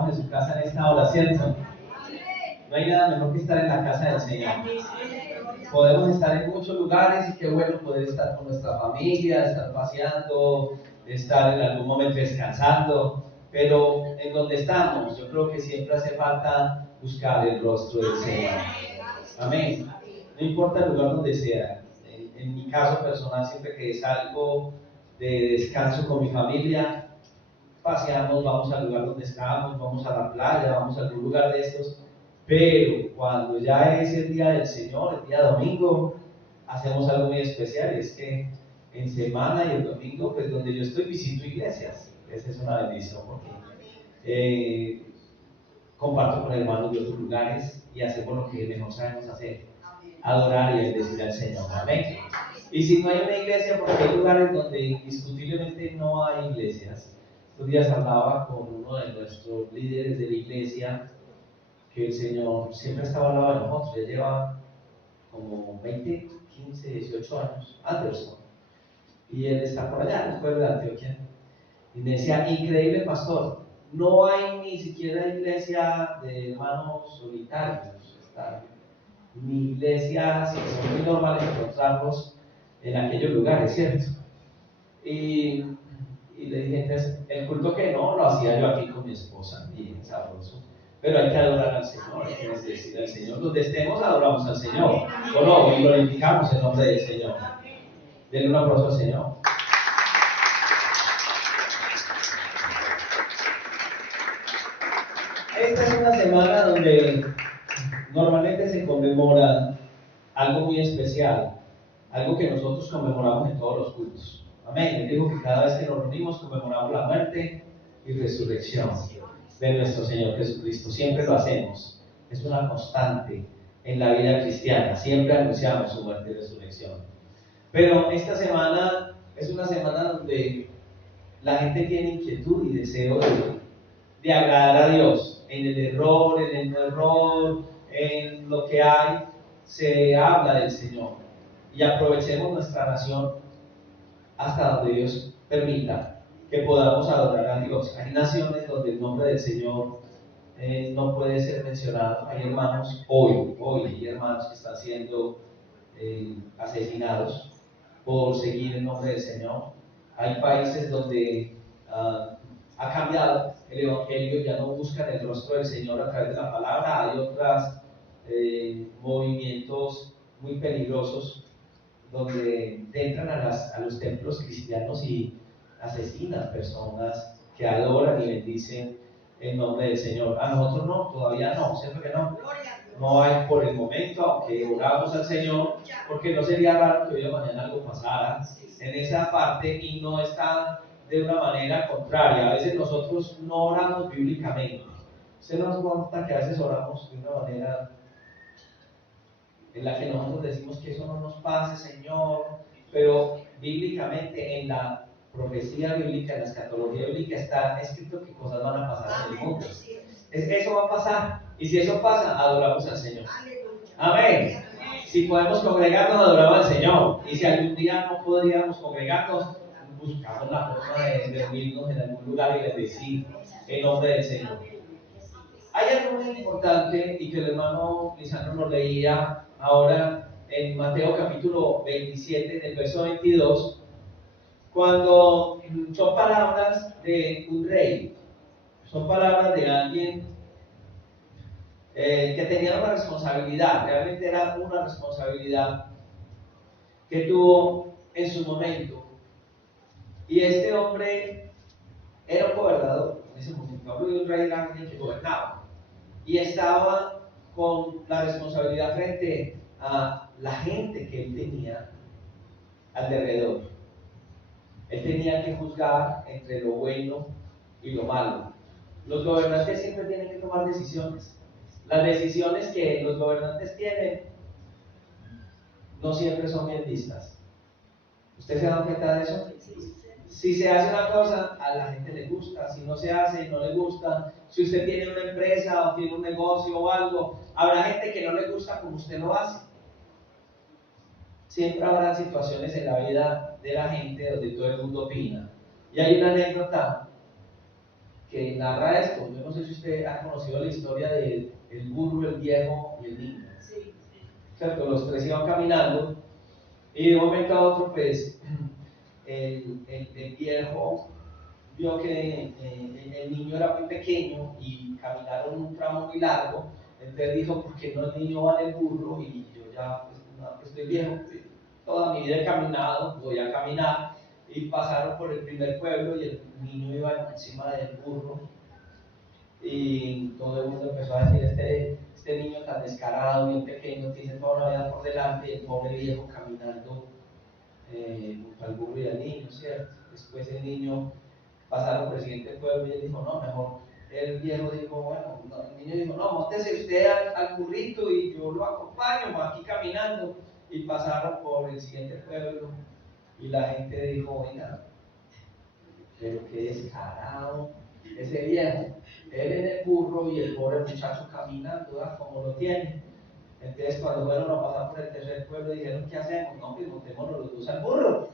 estamos en su casa en esta hora, ¿cierto? No hay nada mejor que estar en la casa del Señor. Podemos estar en muchos lugares y qué bueno poder estar con nuestra familia, estar paseando, estar en algún momento descansando, pero en donde estamos, yo creo que siempre hace falta buscar el rostro del Señor. Amén. No importa el lugar donde sea. En mi caso personal, siempre que salgo de descanso con mi familia, paseamos, vamos al lugar donde estamos, vamos a la playa, vamos a algún lugar de estos, pero cuando ya es el día del Señor, el día domingo, hacemos algo muy especial, y es que en semana y el domingo, pues donde yo estoy visito iglesias. Esa es una bendición porque comparto con hermanos de otros lugares y hacemos lo que mejor sabemos hacer, adorar y bendecir al Señor. Amén. Y si no hay una iglesia, porque hay lugares donde indiscutiblemente no hay iglesias. Estos días hablaba con uno de nuestros líderes de la iglesia, que el Señor siempre estaba al lado de nosotros, ya lleva como 20, 15, 18 años, Anderson, y él está por allá en el pueblo de Antioquia, y me decía, increíble pastor, no hay ni siquiera iglesia de hermanos solitarios, ni iglesias, son muy normales encontrarlos en aquellos lugares, ¿cierto? Y le dije, entonces, el culto que no, lo hacía yo aquí con mi esposa, bien sabroso. Pero hay que adorar al Señor, hay que bendecir al Señor. Donde estemos, adoramos al Señor. O no, y glorificamos el nombre del Señor. Denle un aplauso al Señor. Esta es una semana donde normalmente se conmemora algo muy especial, algo que nosotros conmemoramos en todos los cultos. Amén. Les digo que cada vez que nos reunimos conmemoramos la muerte y resurrección de nuestro Señor Jesucristo. Siempre lo hacemos. Es una constante en la vida cristiana. Siempre anunciamos su muerte y resurrección. Pero esta semana es una semana donde la gente tiene inquietud y deseo de agradar a Dios. En el error, en el no error, en lo que hay, se habla del Señor. Y aprovechemos nuestra nación hasta donde Dios permita que podamos adorar a Dios. Hay naciones donde el nombre del Señor no puede ser mencionado. Hay hermanos, hoy hay hermanos que están siendo asesinados por seguir el nombre del Señor. Hay países donde ha cambiado el Evangelio, ya no buscan el rostro del Señor a través de la palabra. Hay otros movimientos muy peligrosos donde entran a los templos cristianos y asesinan personas que adoran y bendicen el nombre del Señor. A nosotros no, todavía no, ¿cierto que no? No hay por el momento, aunque oramos al Señor, porque no sería raro que hoy o mañana algo pasara en esa parte y no está de una manera contraria. A veces nosotros no oramos bíblicamente. Usted nos cuenta que a veces oramos de una manera en la que nosotros decimos que eso no nos pase, Señor, pero bíblicamente en la profecía bíblica, en la escatología bíblica está escrito que cosas van a pasar en el mundo. Eso va a pasar, y si eso pasa, adoramos al Señor. Amén. Si podemos congregarnos, adoramos al Señor, y si algún día no podríamos congregarnos, buscamos la forma de reunirnos en algún lugar y bendecir el nombre del Señor. Hay algo muy importante y que el hermano Lisandro nos leía ahora en Mateo capítulo 27, del verso 22, cuando son palabras de un rey, son palabras de alguien que tenía una responsabilidad, realmente era una responsabilidad que tuvo en su momento. Y este hombre era un gobernador, en ese momento, hablo de un rey, era alguien que gobernaba. Y estaba con la responsabilidad frente a la gente que él tenía alrededor. Él tenía que juzgar entre lo bueno y lo malo. Los gobernantes siempre tienen que tomar decisiones. Las decisiones que los gobernantes tienen no siempre son bien vistas. ¿Usted se ha dado cuenta de eso? Si se hace una cosa, a la gente le gusta. Si no se hace, no le gusta. Si usted tiene una empresa o tiene un negocio o algo, habrá gente que no le gusta como usted lo hace. Siempre habrá situaciones en la vida de la gente donde todo el mundo opina. Y hay una anécdota que narra esto. Yo no sé si usted ha conocido la historia del burro, el viejo y el niño. Sí. ¿Cierto? Los tres iban caminando y de un momento a otro, pues, el viejo vio que el niño era muy pequeño y caminaron un tramo muy largo. Entonces dijo, ¿por qué no el niño va en el burro? Y yo ya, pues, no, estoy viejo, pues, toda mi vida he caminado, voy a caminar. Y pasaron por el primer pueblo y el niño iba encima del burro. Y todo el mundo empezó a decir, este niño tan descarado, bien pequeño, tiene toda la vida por delante, y el pobre viejo caminando junto al burro y al niño, ¿cierto? Después el niño pasaron por el siguiente pueblo y él dijo, no, mejor. El viejo dijo, bueno, no, el niño dijo, no, móntese usted al burrito y yo lo acompaño aquí caminando. Y pasaron por el siguiente pueblo y la gente dijo, oiga, pero qué descarado ese viejo, él en el burro y el pobre muchacho caminando, ¿verdad? Como lo tiene. Entonces cuando fueron a pasar por el tercer pueblo dijeron, ¿qué hacemos? No, pues montémonos los dos al burro.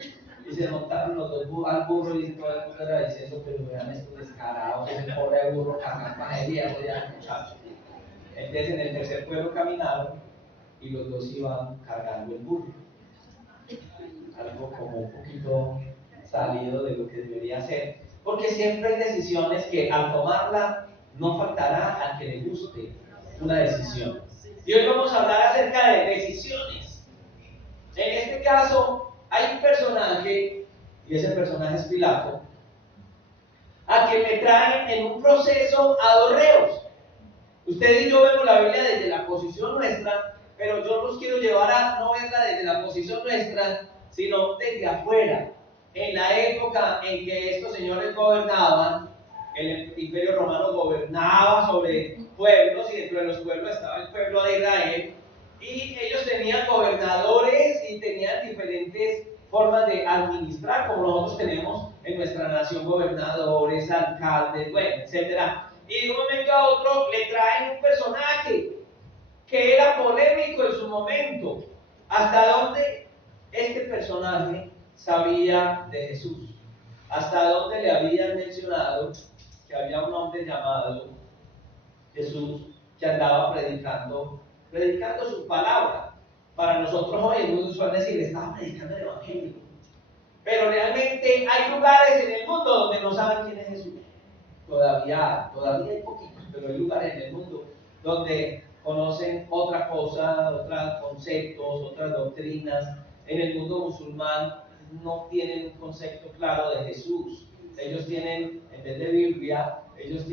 Y se montaron los dos al burro y todo el mundo era diciendo, pero vean estos descarados, ese pobre burro cargando a ese viejo y al muchacho. Entonces en el tercer pueblo caminaron y los dos iban cargando el burro. Algo como un poquito salido de lo que debería ser. Porque siempre hay decisiones que al tomarla no faltará al que le guste una decisión. Y hoy vamos a hablar acerca de decisiones. En este caso hay un personaje, y ese personaje es Pilato, a quien le traen en un proceso a dos reos. Usted y yo vemos la Biblia desde la posición nuestra, pero yo los quiero llevar a no verla desde la posición nuestra, sino desde afuera. En la época en que estos señores gobernaban, el Imperio Romano gobernaba sobre pueblos y dentro de los pueblos estaba el pueblo de Israel y ellos tenían gobernadores y tenían diferentes formas de administrar, como nosotros tenemos en nuestra nación gobernadores, alcaldes, bueno, etcétera. Y de un momento a otro le traen un personaje que era polémico en su momento. ¿Hasta dónde este personaje sabía de Jesús? ¿Hasta dónde le habían mencionado que había un hombre llamado Jesús que andaba predicando su palabra? Para nosotros hoy es muy usual decir, estaba predicando el evangelio. Pero realmente hay lugares en el mundo donde no saben quién es Jesús. Todavía hay poquitos, pero hay lugares en el mundo donde conocen otra cosa, otros conceptos, otras doctrinas. En el mundo musulmán no tienen un concepto claro de Jesús. Ellos tienen, en vez de Biblia, ellos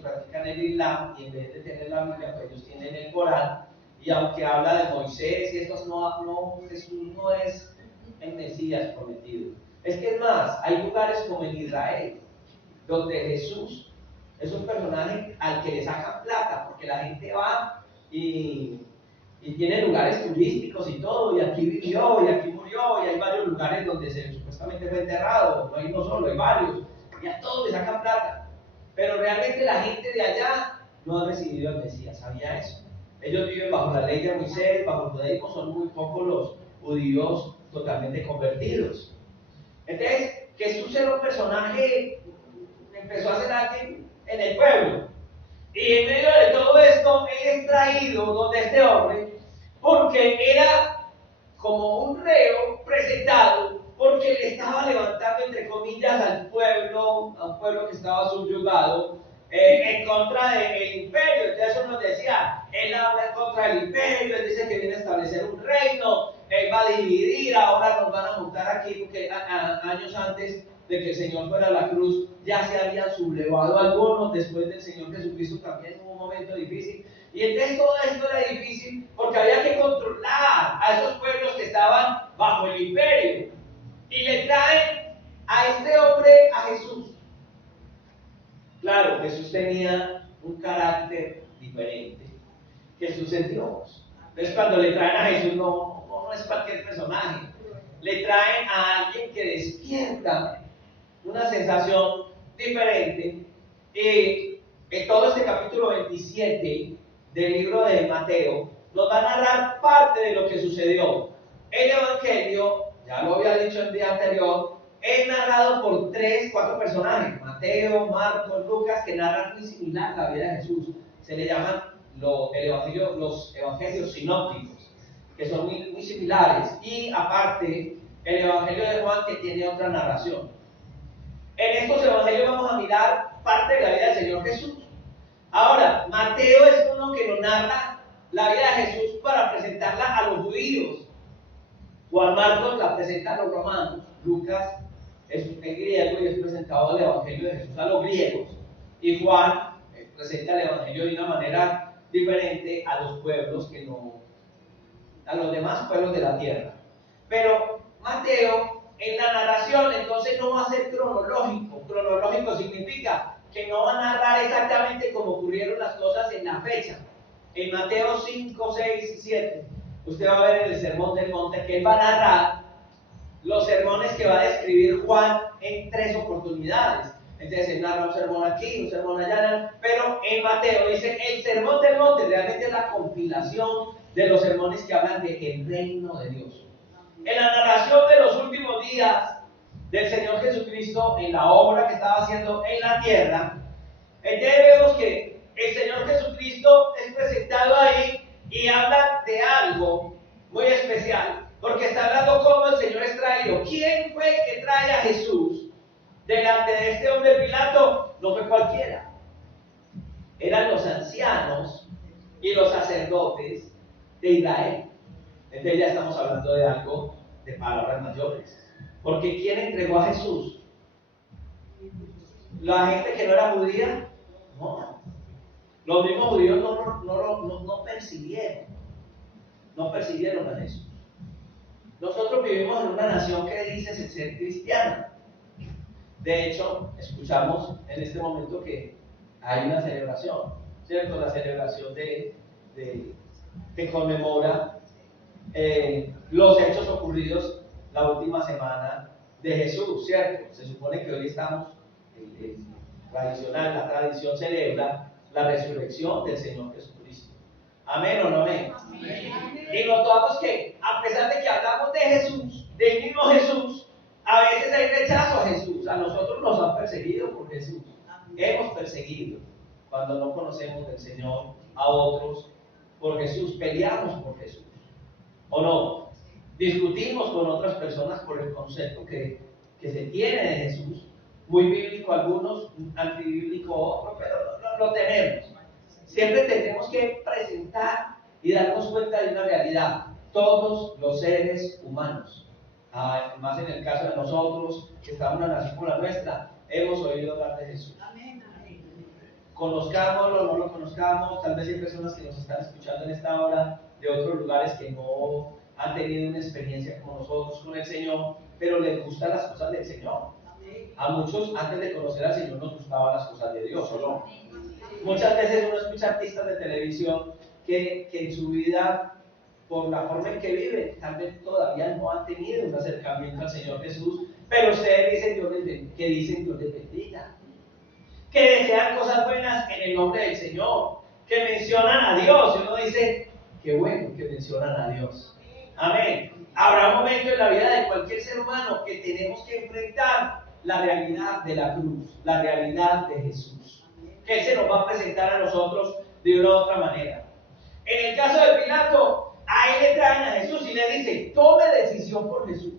practican el Islam y en vez de tener la Biblia, pues ellos tienen el Corán. Y aunque habla de Moisés y estos Jesús no es el Mesías prometido. Es que es más, hay lugares como en Israel donde Jesús es un personaje al que le sacan plata, porque la gente va y tiene lugares turísticos y todo, y aquí vivió, y aquí murió, y hay varios lugares donde supuestamente fue enterrado, no hay uno solo, hay varios, y a todos le sacan plata. Pero realmente la gente de allá no ha recibido al Mesías, ¿sabía eso? Ellos viven bajo la ley de Moisés, bajo el judaísmo, son muy pocos los judíos totalmente convertidos. Entonces, Jesús era un personaje, empezó a ser alguien en el pueblo. Y en medio de todo esto, él es traído donde este hombre, porque era como un reo presentado, porque le estaba levantando, entre comillas, al pueblo, a un pueblo que estaba subyugado, en contra del imperio. Entonces eso nos decía, él habla en contra del imperio, él dice que viene a establecer un reino, él va a dividir, ahora nos van a montar aquí, porque años antes de que el Señor fuera a la cruz, ya se habían sublevado algunos, después del Señor Jesucristo también hubo un momento difícil, y entonces todo esto era difícil porque había que controlar a esos pueblos que estaban bajo el imperio, y le traen a este hombre a Jesús. Claro, Jesús tenía un carácter diferente. Jesús es Dios. Entonces cuando le traen a Jesús no es cualquier personaje, le traen a alguien que despierta una sensación diferente. En todo este capítulo 27 del libro de Mateo nos va a narrar parte de lo que sucedió. El evangelio, ya lo había dicho el día anterior, es narrado por 3, 4 personajes: Mateo, Marcos, Lucas, que narran muy similar la vida de Jesús. Se le llaman los evangelios sinópticos, que son muy similares. Y aparte, el evangelio de Juan, que tiene otra narración. En estos evangelios vamos a mirar parte de la vida del Señor Jesús. Ahora, Mateo es uno que nos narra la vida de Jesús para presentarla a los judíos. Juan Marcos la presenta a los romanos. Lucas es griego y es presentado el evangelio de Jesús a los griegos. Y Juan presenta el evangelio de una manera diferente a los pueblos a los demás pueblos de la tierra. Pero Mateo, en la narración, entonces no va a ser cronológico. Cronológico significa que no va a narrar exactamente cómo ocurrieron las cosas en la fecha. En Mateo 5, 6 y 7, usted va a ver en el Sermón del Monte que él va a narrar los sermones que va a describir Juan en 3 oportunidades. Entonces él narra un sermón aquí, un sermón allá, pero en Mateo dice el Sermón del Monte realmente es la compilación de los sermones que hablan del reino de Dios. En la narración de los últimos días del Señor Jesucristo, en la obra que estaba haciendo en la tierra, entonces vemos que el Señor Jesucristo es presentado ahí y habla de algo muy especial, porque está hablando cómo el Señor es traído. ¿Quién fue el que trae a Jesús delante de este hombre Pilato? No fue cualquiera. Eran los ancianos y los sacerdotes de Israel. Entonces ya estamos hablando de algo de palabras mayores. Porque ¿quién entregó a Jesús? ¿La gente que no era judía? No. Los mismos judíos no percibieron a Jesús. Nosotros vivimos en una nación que dice ser cristiana. De hecho, escuchamos en este momento que hay una celebración, ¿cierto? La celebración que conmemora los hechos ocurridos la última semana de Jesús, ¿cierto? Se supone que hoy estamos, la tradición celebra la resurrección del Señor Jesucristo. ¿Amén o no amén? Amén. Y notamos que, a pesar de que hablamos de Jesús, del mismo Jesús, a veces hay rechazo a Jesús. A nosotros nos han perseguido por Jesús. Hemos perseguido cuando no conocemos del Señor a otros por Jesús. Peleamos por Jesús. ¿O no? Discutimos con otras personas por el concepto que se tiene de Jesús. Muy bíblico algunos, antibíblico otros, pero lo tenemos. Siempre tenemos que presentar y darnos cuenta de una realidad. Todos los seres humanos, más en el caso de nosotros, que estamos en una nación como la nuestra, hemos oído hablar de Jesús. Conozcámoslo o no lo conozcamos, tal vez hay personas que nos están escuchando en esta hora de otros lugares que no han tenido una experiencia como nosotros con el Señor, pero les gustan las cosas del Señor. A muchos, antes de conocer al Señor, nos gustaban las cosas de Dios, ¿o no? Muchas veces uno escucha artistas de televisión que en su vida, por la forma en que viven, tal vez todavía no han tenido un acercamiento al Señor Jesús, pero ustedes dicen Dios les bendiga, que desean cosas buenas en el nombre del Señor, que mencionan a Dios, y uno dice, qué bueno que mencionan a Dios. Amén. Habrá un momento en la vida de cualquier ser humano que tenemos que enfrentar la realidad de la cruz, la realidad de Jesús, que Él se nos va a presentar a nosotros de una u otra manera. En el caso de Pilato, a Él le traen a Jesús y le dicen, tome decisión por Jesús.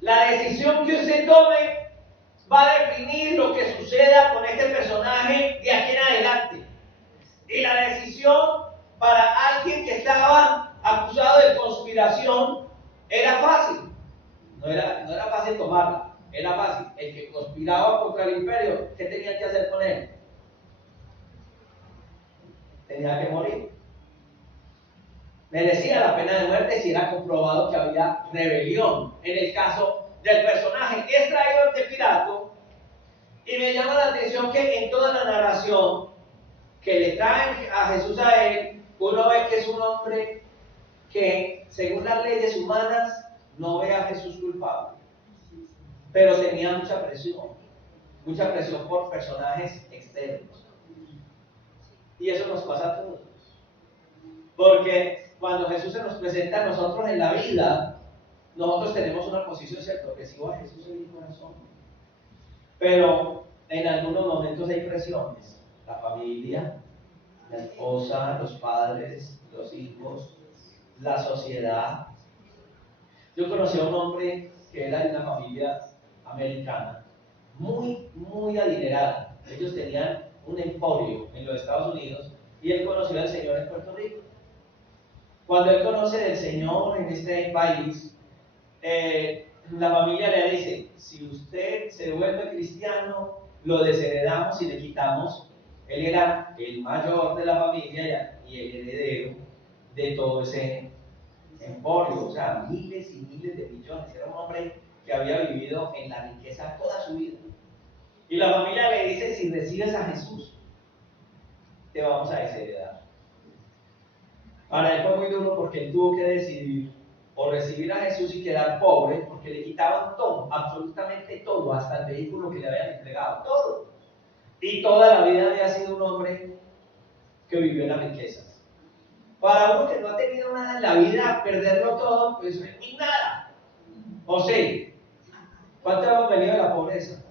La decisión que usted tome va a definir lo que suceda con este personaje de aquí en adelante. Y la decisión para alguien que estaba acusado de conspiración era fácil. No era fácil tomarla, era fácil. El que conspiraba contra el imperio, ¿qué tenía que hacer con él? Tenía que morir. Merecía la pena de muerte si era comprobado que había rebelión. En el caso del personaje que es traído ante Pilato, y me llama la atención que en toda la narración que le traen a Jesús a él, uno ve que es un hombre que, según las leyes humanas, no ve a Jesús culpable, pero tenía mucha presión por personajes externos. Y eso nos pasa a todos, porque cuando Jesús se nos presenta a nosotros en la vida, nosotros tenemos una posición, ¿cierto? Recibo a Jesús en mi corazón. Pero en algunos momentos hay presiones. La familia, la esposa, los padres, los hijos, la sociedad. Yo conocí a un hombre que era de una familia americana, muy adinerada. Ellos tenían un emporio en los Estados Unidos y él conoció al Señor en Puerto Rico. Cuando él conoce del Señor en este país, la familia le dice, si usted se vuelve cristiano, lo desheredamos y le quitamos. Él era el mayor de la familia y el heredero de todo ese emporio, o sea, miles y miles de millones. Era un hombre que había vivido en la riqueza toda su vida. Y la familia le dice, si recibes a Jesús, te vamos a desheredar. Ahora, él fue muy duro porque él tuvo que decidir o recibir a Jesús y quedar pobre, porque le quitaban todo, absolutamente todo, hasta el vehículo que le habían entregado, todo. Y toda la vida había sido un hombre que vivió en las riquezas. Para uno que no ha tenido nada en la vida, perderlo todo, pues no es nada. O sea, ¿cuánto hemos venido de la pobreza?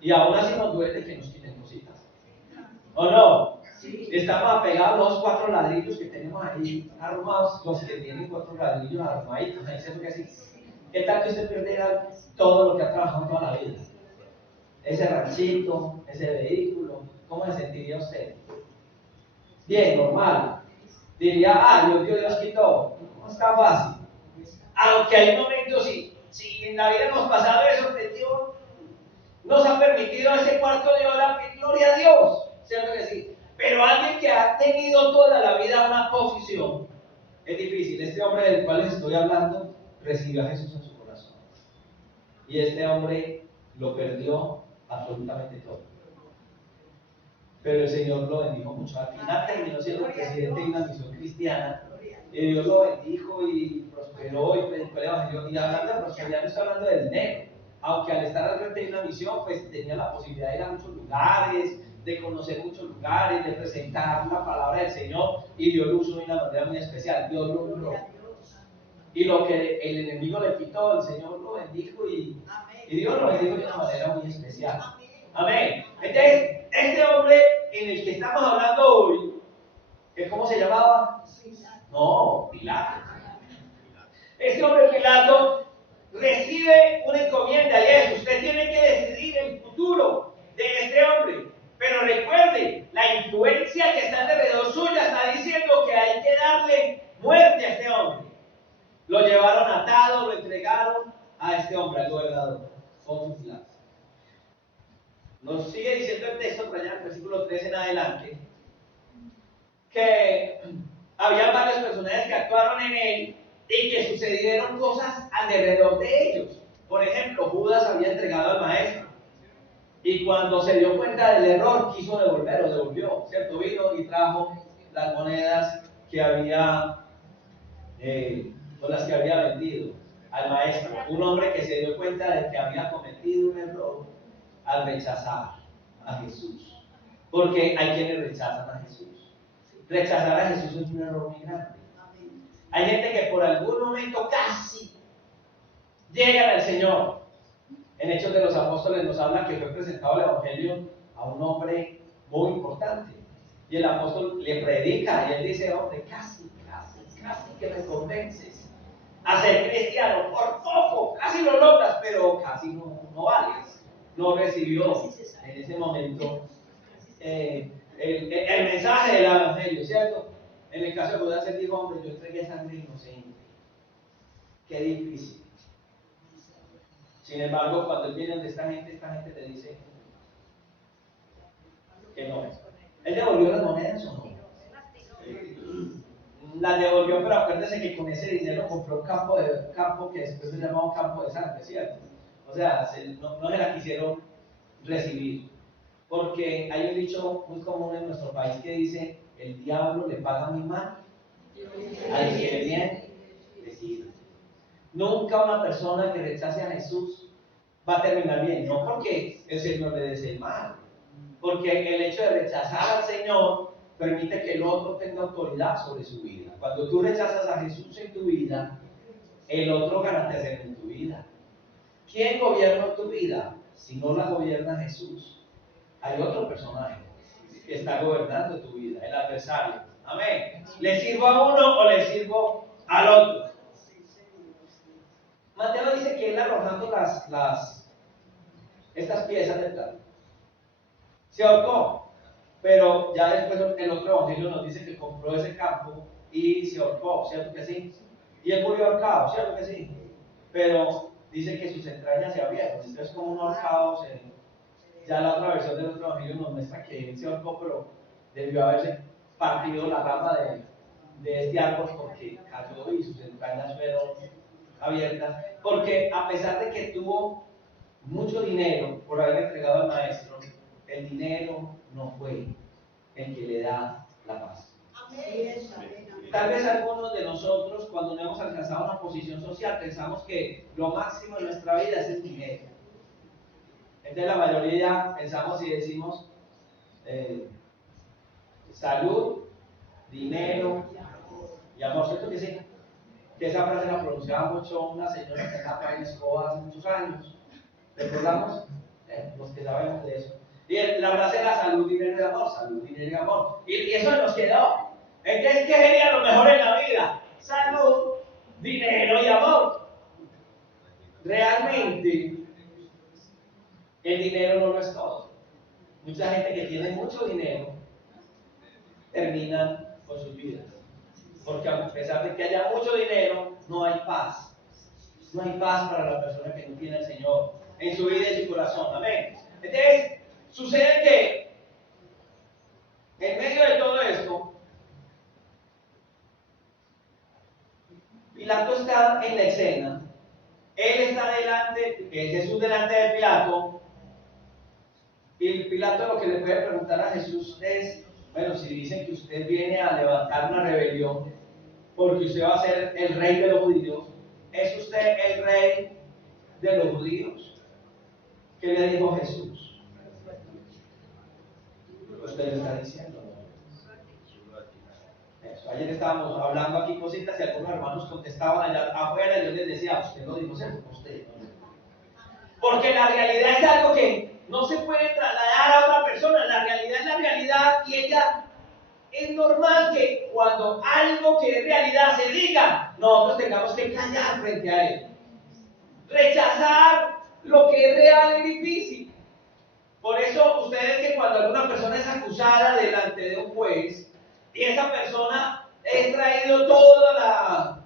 Y aún así nos duele que nos quiten cositas. ¿O no? Estamos apegados a los 4 ladrillos que tenemos ahí arrumados, los que tienen 4 ladrillos arrumaditos, ahí se que sí. ¿Qué tal que usted perdiera todo lo que ha trabajado toda la vida? Ese ranchito, ese vehículo, ¿cómo se sentiría usted? Bien, normal. Diría, Dios quitó. No está fácil. Aunque hay momentos, si en la vida hemos pasado eso, que Dios nos ha permitido ese cuarto de hora, gloria a Dios, ¿cierto que sí? Pero alguien que ha tenido toda la vida una posición, es difícil. Este hombre del cual les estoy hablando, recibió a Jesús en su corazón. Y este hombre lo perdió absolutamente todo. Pero el Señor lo bendijo mucho. Al final terminó siendo el presidente de una misión cristiana. Y Dios lo bendijo y prosperó y predicó el evangelio. Y hablando de prosperidad, no estoy hablando del dinero. Aunque al estar al frente de una misión, pues tenía la posibilidad de ir a muchos lugares, de conocer muchos lugares, de presentar la palabra del Señor. Y Dios lo usó de una manera muy especial. Dios lo honró. Y lo que el enemigo le quitó, el Señor lo bendijo y Dios lo bendijo de una manera muy especial. Amén. Entonces, este hombre en el que estamos hablando hoy, ¿cómo se llamaba? No, Pilato. Este hombre Pilato recibe una encomienda y es, usted tiene que decidir el futuro de este hombre. Pero recuerde, la influencia que está alrededor suya está diciendo que hay que darle muerte a este hombre. Lo llevaron atado, lo entregaron a este hombre, al gobernador, Poncio Pilato. Nos sigue diciendo el texto, por allá en el versículo 3 en adelante, que había varios personajes que actuaron en él y que sucedieron cosas alrededor de ellos. Por ejemplo, Judas había entregado al maestro y cuando se dio cuenta del error quiso devolverlo, devolvió, ¿cierto? Vino y trajo las monedas que había, con las que había vendido al maestro. Un hombre que se dio cuenta de que había cometido un error al rechazar a Jesús. Porque hay quienes rechazan a Jesús. Rechazar a Jesús es un error muy grande. Hay gente que por algún momento casi llegan al Señor. En Hechos de los Apóstoles nos habla que fue presentado el Evangelio a un hombre muy importante. Y el apóstol le predica y él dice, hombre, casi que me convences a ser cristiano. Por poco, casi lo logras, pero casi no vales. No recibió en ese momento el mensaje del Evangelio, ¿cierto? En el caso de Judas, él dijo, hombre, yo entregué sangre inocente. Qué difícil. Sin embargo, cuando él viene de esta gente le dice que no. ¿Él devolvió las monedas o no? Las devolvió, pero acuérdese que con ese dinero compró un campo que después se llamaba campo de sangre, ¿cierto? O sea, no se la quisieron recibir. Porque hay un dicho muy común en nuestro país que dice, el diablo le paga mi mal al que bien decide. Nunca una persona que rechace a Jesús va a terminar bien, no porque el Señor le desee mal, porque el hecho de rechazar al Señor permite que el otro tenga autoridad sobre su vida. Cuando tú rechazas a Jesús en tu vida, el otro gana terreno en tu vida. ¿Quién gobierna tu vida? Si no la gobierna Jesús, hay otro personaje que está gobernando tu vida, el adversario. Amén. ¿Le sirvo a uno o le sirvo al otro? Mateo dice que él arrojando estas piezas de plata se ahorcó, pero ya después el otro evangelio nos dice que compró ese campo y se ahorcó, ¿cierto que sí? Y él murió ahorcado, ¿cierto que sí? Pero dice que sus entrañas se abrieron, entonces como un ahorcado ya la otra versión del otro evangelio nos muestra que él se ahorcó, pero debió haberse partido la rama de este árbol porque cayó y sus entrañas fueron abiertas, porque a pesar de que tuvo mucho dinero por haber entregado al maestro, el dinero no fue el que le da la paz. Tal vez algunos de nosotros, cuando no hemos alcanzado una posición social, pensamos que lo máximo en nuestra vida es el dinero. Entonces la mayoría pensamos y decimos salud, dinero y amor, ¿cierto que sí? Que esa frase la pronunciaba mucho una señora que estaba en Escobar hace muchos años. ¿Recordamos? Los que sabemos de eso. Y la frase era salud, dinero y amor, salud, dinero y amor. Y eso nos quedó. Entonces, ¿qué sería lo mejor en la vida? Salud, dinero y amor. Realmente, el dinero no lo es todo. Mucha gente que tiene mucho dinero termina con sus vidas. Porque a pesar de que haya mucho dinero, no hay paz. No hay paz para la persona que no tiene al Señor en su vida y en su corazón. Amén. Entonces, sucede que en medio de todo esto, Pilato está en la escena. Él está delante, Jesús delante de Pilato. Y Pilato lo que le puede preguntar a Jesús es, bueno, si dicen que usted viene a levantar una rebelión, porque usted va a ser el rey de los judíos, ¿es usted el rey de los judíos? ¿Qué le dijo Jesús? Usted le está diciendo. Eso. Ayer estábamos hablando aquí cositas y algunos hermanos contestaban allá afuera y yo les decía, usted lo dijo, usted no. Porque la realidad es algo que no se puede trasladar a otra persona, la realidad es la realidad y ella es normal que cuando algo que es realidad se diga, nosotros tengamos que callar frente a él. Rechazar lo que es real es difícil. Por eso ustedes que cuando alguna persona es acusada delante de un juez y esa persona ha traído todas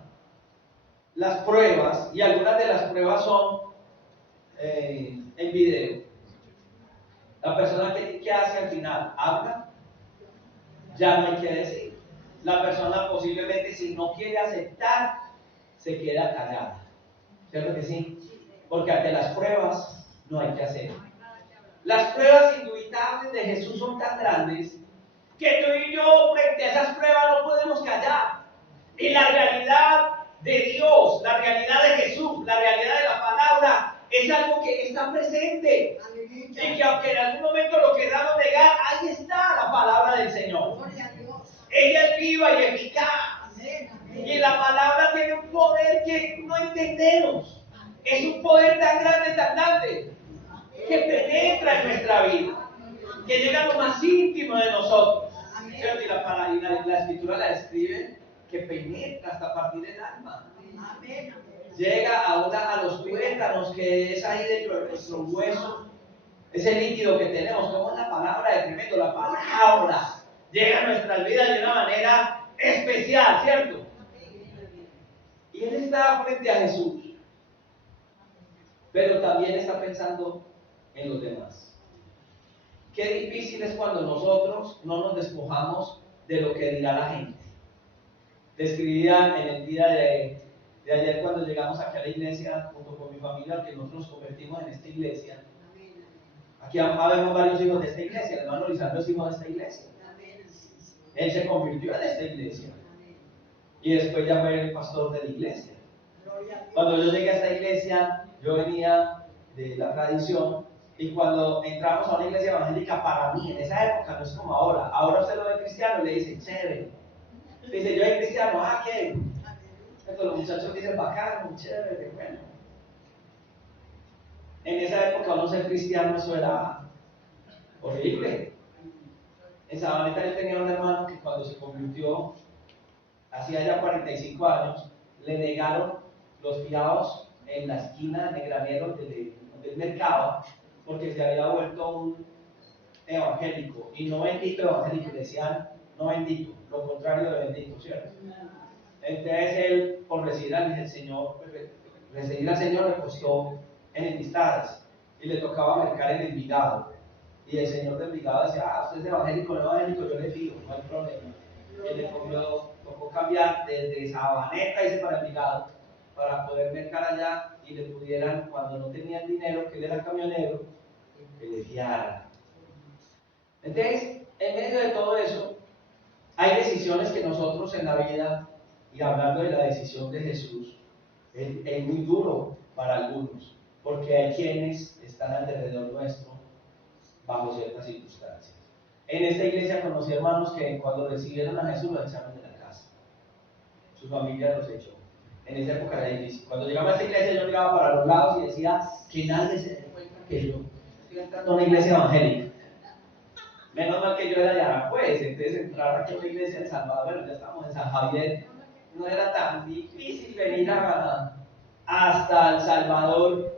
las pruebas y algunas de las pruebas son en video, la persona que hace al final habla, ya no hay que decir. La persona posiblemente si no quiere aceptar se queda callada, ¿cierto que sí? Porque ante las pruebas no hay que hacer. Las pruebas indubitables de Jesús son tan grandes que tú y yo frente a esas pruebas no podemos callar. Y la realidad de Dios, la realidad de Jesús, la realidad de la palabra es algo que está presente. Y que aunque en algún momento lo queramos negar, ahí está la palabra del Señor. Ella es viva y eficaz. Y la palabra tiene un poder que no entendemos. Es un poder tan grande, que penetra en nuestra vida, que llega a lo más íntimo de nosotros. ¿Cierto? Y la escritura la describe que penetra hasta partir del alma. Llega a los tuétanos, que es ahí dentro de nuestro hueso, ese líquido que tenemos, como es la palabra de tremendo, la palabra llega a nuestras vidas de una manera especial, ¿cierto? Y él está frente a Jesús, pero también está pensando en los demás. Qué difícil es cuando nosotros no nos despojamos de lo que dirá la gente. Describía en el día de ayer cuando llegamos aquí a la iglesia, junto con mi familia, que nosotros nos convertimos en esta iglesia. Aquí habemos varios hijos de esta iglesia, el hermano Lisandro es hijo de esta iglesia. Él se convirtió en esta iglesia. Y después ya fue el pastor de la iglesia. Cuando yo llegué a esta iglesia, yo venía de la tradición, y cuando entramos a una iglesia evangélica, para mí, en esa época, no es como ahora. Ahora usted lo ve cristiano y le dice, chévere. Dice, yo soy cristiano, ¿qué? Entonces los muchachos dicen, bacán, muy chévere, bueno. En esa época uno ser cristiano, eso era horrible. En Sabaneta yo tenía un hermano que cuando se convirtió, hacía ya 45 años, le negaron los fiados en la esquina de granero del mercado, porque se había vuelto un evangélico, y no bendito evangélico, le decían no bendito, lo contrario de bendito, ¿cierto? Entonces él, por recibir al Señor, le costó enemistades, y le tocaba mercar en Envigado, y el señor de Envigado decía, usted es evangélico, no evangélico, yo le pido, no hay problema. Y él le tocó cambiar desde Sabaneta, dice, para Envigado, para poder mercar allá, y le pudieran, cuando no tenían dinero, que él era camionero, que le fiaran. Entonces, en medio de todo eso, hay decisiones que nosotros en la vida, y hablando de la decisión de Jesús, es muy duro para algunos, porque hay quienes están alrededor nuestro bajo ciertas circunstancias. En esta iglesia conocí hermanos que cuando recibieron a Jesús lo echaron de la casa, su familia los echó. En esa época era difícil. Cuando llegaba a esta iglesia yo miraba para los lados y decía que nadie se dé cuenta que yo estoy entrando a una iglesia evangélica. Menos mal que yo era de Aranjuez, entonces entrar aquí a una iglesia en Salvador, bueno, ya estamos en San Javier, no era tan difícil venir hasta El Salvador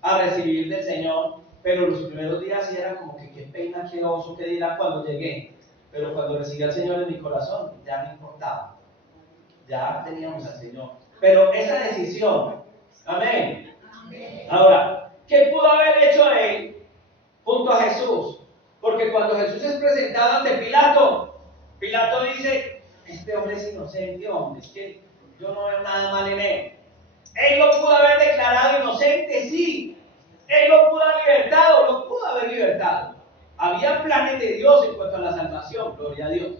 a recibir del Señor, pero los primeros días sí era como que qué pena, qué oso, qué dirá cuando llegué, pero cuando recibí al Señor en mi corazón, ya no importaba, ya teníamos al Señor. Pero esa decisión, amén. Ahora, ¿qué pudo haber hecho él junto a Jesús? Porque cuando Jesús es presentado ante Pilato, Pilato dice, este hombre es inocente, hombre, es que yo no veo nada mal en él. Él lo pudo haber declarado inocente, sí. Él lo pudo haber libertado. Había planes de Dios en cuanto a la salvación, gloria a Dios.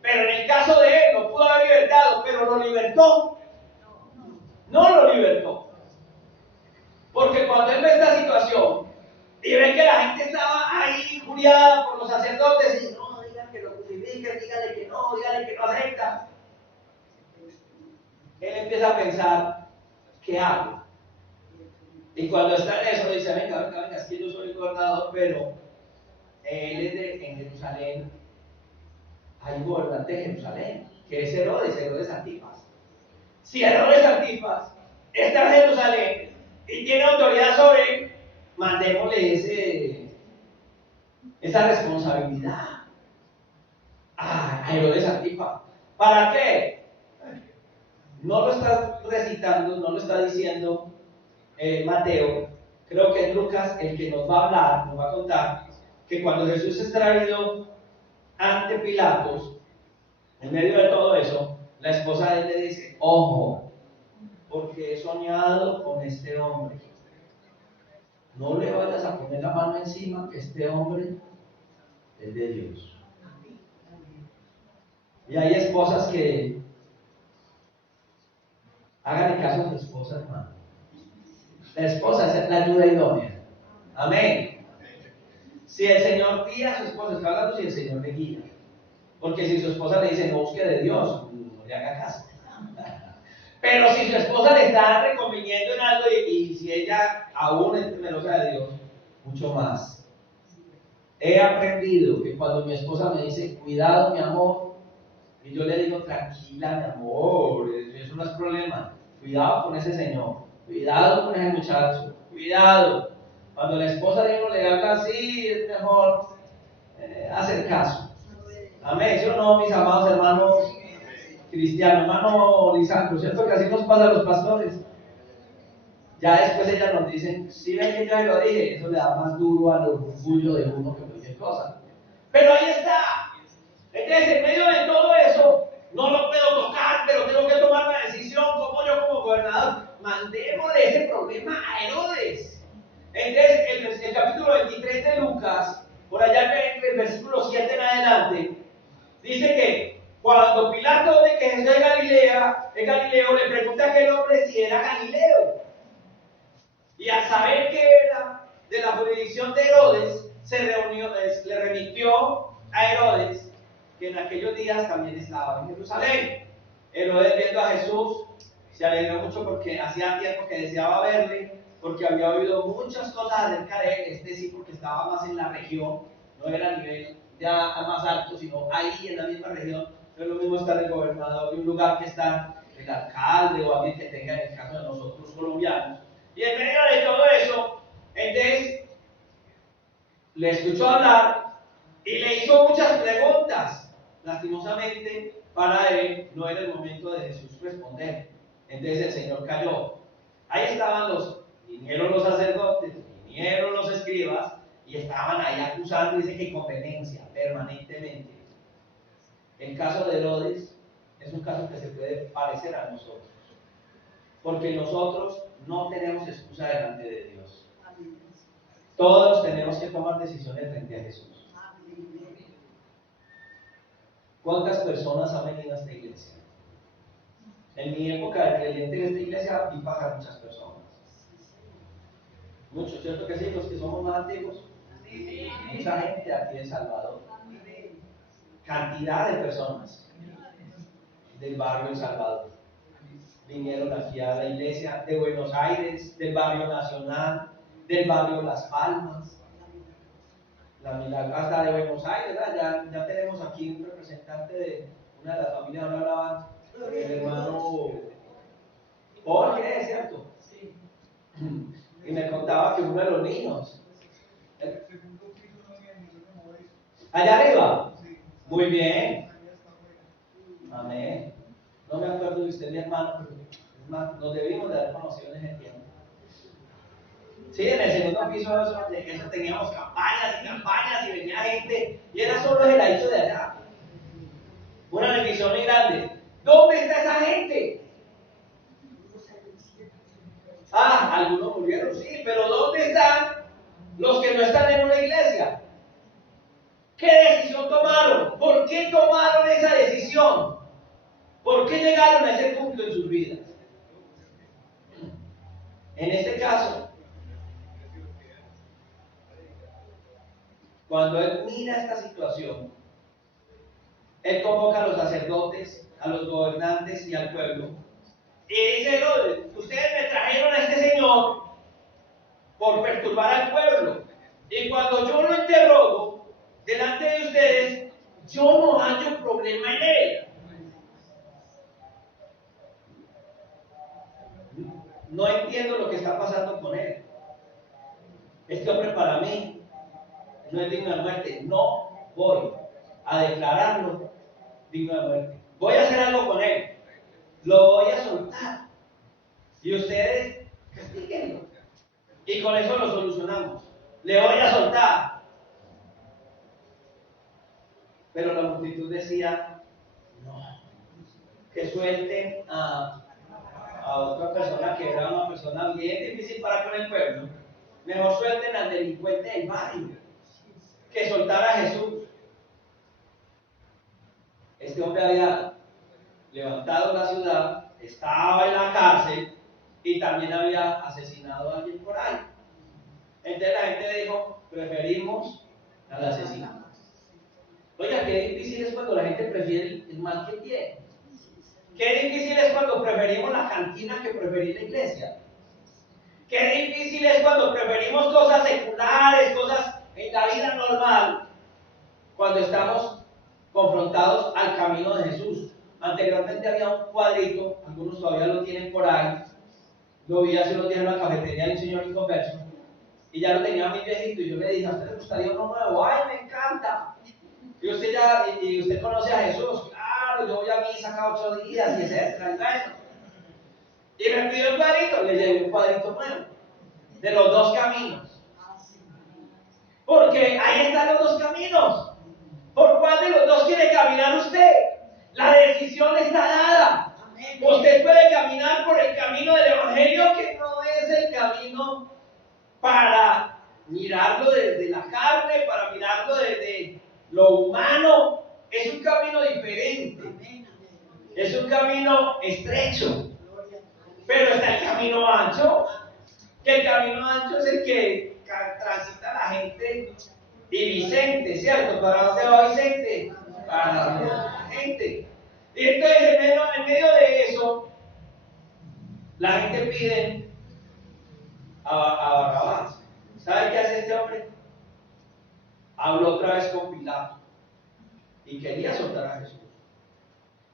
Pero en el caso de él, lo pudo haber libertado, pero lo libertó. No lo libertó. Porque cuando él ve esta situación y ve que la gente estaba ahí injuriada por los sacerdotes, y no, digan que lo crucifiquen, díganle que no acepta. Él empieza a pensar, ¿qué hago? Y cuando está en eso, dice, venga, es que yo soy el gobernador, pero él es en Jerusalén, hay un gobernante de Jerusalén, que es Herodes Antipas. Si Herodes Antipas está en Jerusalén y tiene autoridad sobre él, mandémosle esa responsabilidad a Herodes Antipas. ¿Para qué? No lo está recitando, no lo está diciendo Mateo. Creo que es Lucas el que nos va a hablar, nos va a contar que cuando Jesús es traído ante Pilatos, en medio de todo eso, la esposa de él le dice, ojo, porque he soñado con este hombre. No le vayas a poner la mano encima, que este hombre es de Dios. Y hay esposas que háganle caso a su esposa, hermano. La esposa es la ayuda idónea. Amén. Si el Señor guía a su esposa, está hablando si el Señor le guía. Porque si su esposa le dice no busque de Dios, no le haga caso. Pero si su esposa le está reconviniendo en algo y si ella aún es temerosa de Dios, mucho más. He aprendido que cuando mi esposa me dice cuidado mi amor, y yo le digo tranquila mi amor, eso no es problema, cuidado con ese señor, cuidado con ese muchacho, cuidado. Cuando la esposa de uno le habla así, es mejor hacer caso. Amén, ¿sí o no, mis amados hermanos cristianos? Hermano Lisandro, ¿cierto que así nos pasa a los pastores? Ya después ellas nos dicen, si ven que yo lo dije, eso le da más duro al orgullo de uno que cualquier cosa. Pero ahí está. Entonces, en medio de todo eso, no lo puedo tocar, pero tengo que tomar una decisión, como yo como gobernador. Mandémosle ese problema a Herodes. Entonces, el capítulo 23 de Lucas, por allá en el versículo 7 en adelante, dice que cuando Pilato ve que Jesús es Galileo, le pregunta a aquel hombre si era Galileo. Y al saber que era de la jurisdicción de Herodes, le remitió a Herodes, que en aquellos días también estaba en Jerusalén. Herodes, viendo a Jesús, se alegró mucho porque hacía tiempo que deseaba verle, porque había oído muchas cosas acerca de él, sí, porque estaba más en la región, no era a nivel ya más alto, sino ahí en la misma región. No es lo mismo estar el gobernador de un lugar que está el alcalde o alguien que tenga, en el caso de nosotros colombianos. Y en medio de todo eso, entonces le escuchó hablar y le hizo muchas preguntas. Lastimosamente, para él no era el momento de Jesús responder. Entonces el Señor calló. Ahí estaban vinieron los sacerdotes, vinieron los escribas y estaban ahí acusando, dice que competencia permanentemente. El caso de Herodes es un caso que se puede parecer a nosotros, porque nosotros no tenemos excusa delante de Dios. Todos tenemos que tomar decisiones frente a Jesús. ¿Cuántas personas han venido a esta iglesia? En mi época de creyente en esta iglesia vi pasar muchas personas. Muchos, ¿cierto que sí? Los que somos más antiguos. Mucha gente aquí en Salvador. Cantidad de personas del barrio El Salvador. Vinieron aquí a la iglesia de Buenos Aires, del barrio Nacional, del barrio Las Palmas. Hasta de Buenos Aires, ya tenemos aquí un representante de una de las familias, ahora hablaba el hermano Paul, ¿qué es cierto? Sí. Y me contaba que uno de los niños. ¿Allá arriba? Muy bien. Amén. No me acuerdo de usted, mi hermano, pero es más, nos debimos de haber conocido en ese tiempo. Sí, en el segundo piso de eso teníamos campañas y venía gente, y era solo el heladito de allá. Una bendición muy grande. ¿Dónde está esa gente? Algunos murieron, sí, pero ¿dónde están los que no están en una iglesia? ¿Qué decisión tomaron? ¿Por qué tomaron esa decisión? ¿Por qué llegaron a ese punto en sus vidas? En este caso, cuando él mira esta situación, él convoca a los sacerdotes, a los gobernantes y al pueblo. Y dice: ustedes me trajeron a este señor por perturbar al pueblo. Y cuando yo lo interrogo delante de ustedes, yo no hallo problema en él. No entiendo lo que está pasando con él. Este hombre para mí no es digno de muerte. No voy a declararlo digno de muerte. Voy a hacer algo con él. Lo voy a soltar. Y ustedes castíguenlo. Y con eso lo solucionamos. Le voy a soltar. Pero la multitud decía: no, que suelten a otra persona que era una persona bien difícil para con el pueblo. Mejor suelten al delincuente del barrio que soltar a Jesús. Este hombre había levantado la ciudad, estaba en la cárcel y también había asesinado a alguien por ahí. Entonces la gente dijo: preferimos al asesino. Oiga, qué difícil es cuando la gente prefiere el mal que tiene. Qué difícil es cuando preferimos la cantina que preferir la iglesia. Qué difícil es cuando preferimos cosas seculares, cosas en la vida normal, cuando estamos confrontados al camino de Jesús. Anteriormente había un cuadrito, algunos todavía lo tienen por ahí, lo vi hace unos días en la cafetería de un señor inconverso, y ya lo tenía muy viejito, y yo le dije: ¿a usted le gustaría uno nuevo? ¡Ay, me encanta! Y usted conoce a Jesús. Claro, yo voy a misa cada 8 días, y etcétera, y bueno. Y me pidió el cuadrito, le llevé un cuadrito nuevo, de los dos caminos. Porque ahí están los dos caminos. ¿Por cuál de los dos quiere caminar usted? La decisión está dada. Usted puede caminar por el camino del Evangelio, que no es el camino para mirarlo desde la carne, para mirarlo desde lo humano. Es un camino diferente. Es un camino estrecho. Pero está el camino ancho. Que el camino ancho es el que transita la gente. Y Vicente, ¿cierto? ¿Para dónde va Vicente? Para la gente. Y entonces en medio de eso, la gente pide a Barrabás. ¿Sabe qué hace este hombre? Habló otra vez con Pilato y quería soltar a Jesús.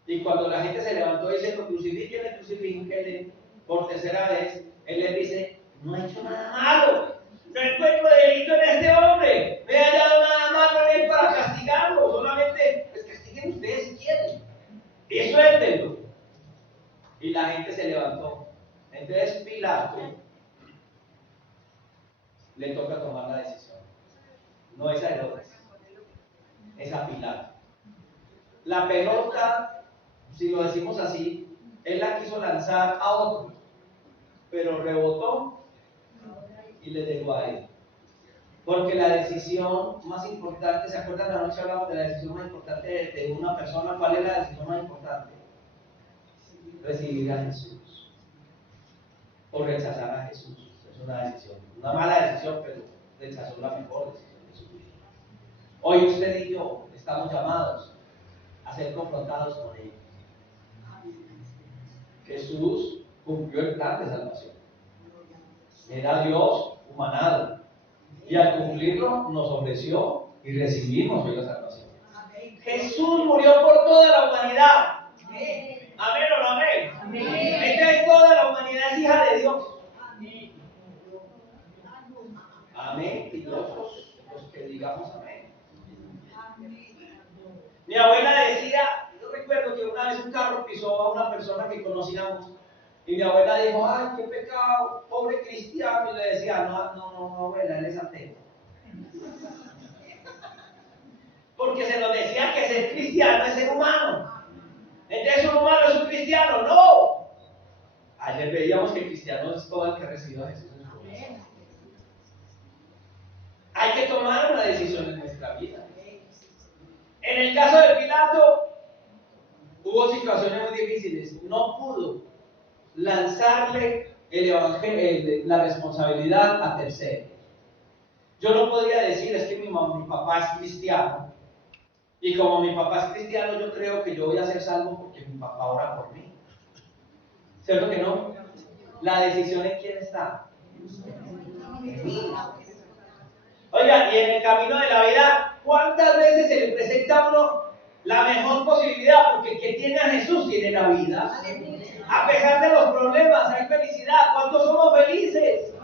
Y cuando la gente se levantó diciendo crucifíquenle por tercera vez, él les dice: no he hecho nada malo, no encuentro delito en este hombre, no he hallado nada malo en él para castigarlo, solamente pues castiguen ustedes si quieren y suéltenlo. Y la gente se levantó. Entonces Pilato le toca tomar la decisión, no es a Herodes, es a Pilato. La pelota, si lo decimos así, él la quiso lanzar a otro, pero rebotó y le llegó a él. Porque la decisión más importante, ¿se acuerdan? La noche hablamos de la decisión más importante de una persona. ¿Cuál es la decisión más importante? Recibir a Jesús o rechazar a Jesús. Es una decisión, una mala decisión, pero rechazó la mejor decisión de su vida. Hoy usted y yo estamos llamados a ser confrontados con él. Jesús cumplió el plan de salvación. Era Dios humanado. Y al cumplirlo nos ofreció y recibimos hoy la salvación. Jesús murió por toda la humanidad. Amén o no amén. Entonces toda la humanidad es hija de Dios. Amén. Y nosotros los que digamos amén. Mi abuela decía, yo recuerdo que una vez un carro pisó a una persona que conocíamos. Y mi abuela dijo: ay, qué pecado, pobre cristiano. Y le decía: no, abuela, él es ateo. Porque se nos decía que ser cristiano es ser humano. Entonces un humano es un cristiano. No. Ayer veíamos que cristiano es todo el que recibió a Jesús en su corazón. Hay que tomar una decisión en nuestra vida. En el caso de Pilato, hubo situaciones muy difíciles. No pudo lanzarle el evangelio, la responsabilidad a terceros. Yo no podría decir: es que mi papá es cristiano, y como mi papá es cristiano, yo creo que yo voy a ser salvo porque mi papá ora por mí. ¿Cierto que no? La decisión en quién está. En mí. Oiga, y en el camino de la vida, ¿cuántas veces se le presenta a uno la mejor posibilidad? Porque el que tiene a Jesús tiene la vida. A pesar de los problemas, hay felicidad. ¿Cuántos somos felices?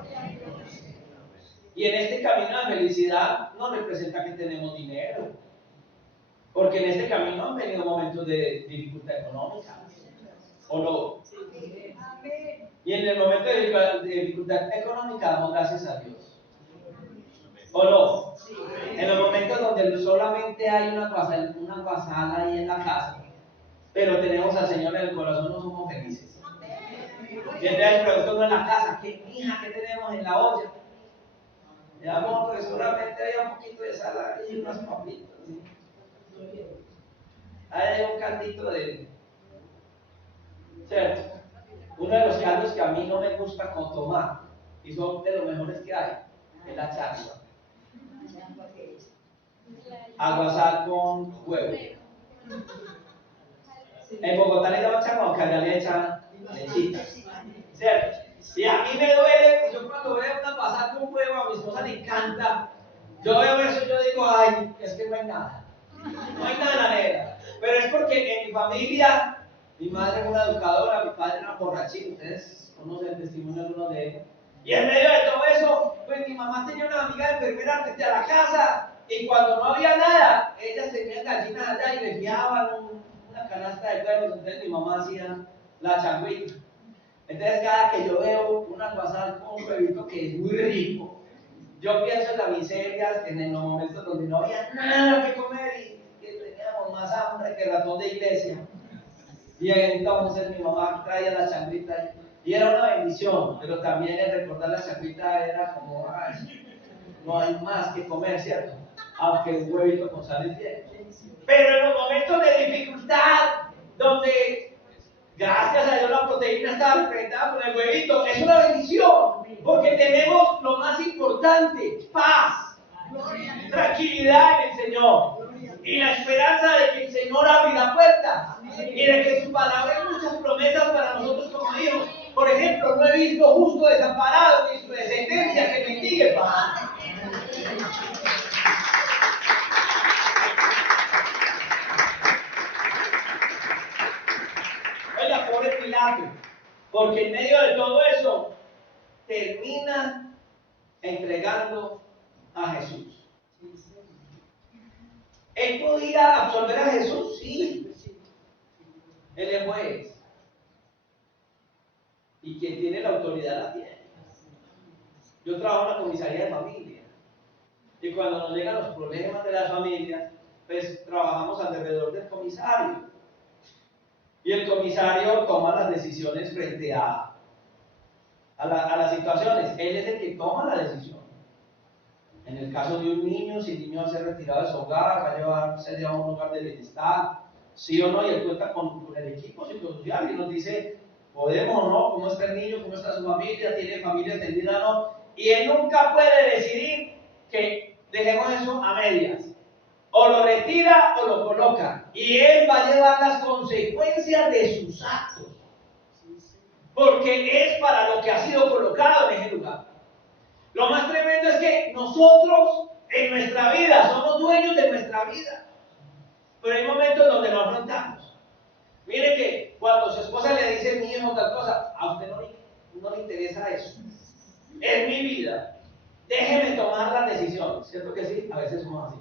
Y en este camino de felicidad no representa que tenemos dinero. Porque en este camino han venido momentos de dificultad económica. ¿O no? Y en el momento de dificultad económica damos gracias a Dios. ¿O no? En los momentos donde solamente hay una pasada ahí en la casa, pero tenemos al Señor en el corazón, no somos felices. Y entonces preguntamos en la casa: ¿qué hija, qué tenemos en la olla? Y amor, pues solamente había un poquito de sal y unas papitas. ¿Sí? Ahí hay un caldito de... ¿Cierto? Uno de los caldos que a mí no me gusta con tomar, y son de los mejores que hay, es la changua. Aguasal con huevo. En Bogotá le llaman changua, aunque allá le echan lechita. ¿Cierto? Y a mí me duele, yo cuando veo una pasar con huevo, a mi esposa le encanta. Yo veo eso y yo digo: ay, es que no hay nada. No hay nada en la nevera. Pero es porque en mi familia, mi madre era una educadora, mi padre era borrachín. Ustedes conocen el testimonio de uno de ellos. Y en medio de todo eso, pues mi mamá tenía una amiga enfermera frente a la casa. Y cuando no había nada, ellas tenían gallinas allá y les guiaban una canasta de huevos. Entonces mi mamá hacía la changuita. Entonces cada que yo veo una pasada con un huevito que es muy rico, yo pienso en la miseria, en los momentos donde no había nada que comer y que teníamos más hambre que ratón de iglesia. Y entonces mi mamá traía la changuita y era una bendición, pero también el recordar la changuita era como: ay, no hay más que comer, ¿cierto? Aunque un huevito con sal es bien. Pero en los momentos de dificultad, donde gracias a Dios la proteína está representada con el huevito, es una bendición, porque tenemos lo más importante: paz, tranquilidad en el Señor, y la esperanza de que el Señor abrirá puertas, y de que su palabra hay muchas promesas para nosotros como hijos. Por ejemplo, no he visto justo desamparado ni su descendencia que mendigue pan. Oiga, pobre Pilato, porque en medio de todo eso termina entregando a Jesús. ¿Él podía absolver a Jesús? Sí. Él es juez. Y quien tiene la autoridad la tiene. Yo trabajo en la comisaría de familia. Y cuando nos llegan los problemas de las familias, pues trabajamos alrededor del comisario. Y el comisario toma las decisiones frente a las situaciones. Él es el que toma la decisión. En el caso de un niño, si el niño va a ser retirado de su hogar, va a llevarse a un lugar de bienestar, sí o no, y él cuenta con el equipo psicosocial y nos dice, podemos o no, cómo está el niño, cómo está su familia, tiene familia extendida o no, y él nunca puede decidir que dejemos eso a medias. O lo retira o lo coloca, y él va a llevar las consecuencias de sus actos, porque es para lo que ha sido colocado en ese lugar. Lo más tremendo es que nosotros en nuestra vida somos dueños de nuestra vida, pero hay momentos donde lo afrontamos. Mire que cuando su esposa le dice mi hijo tal cosa, a usted no le interesa eso. Es mi vida, déjeme tomar la decisión. ¿Cierto que sí? A veces somos así.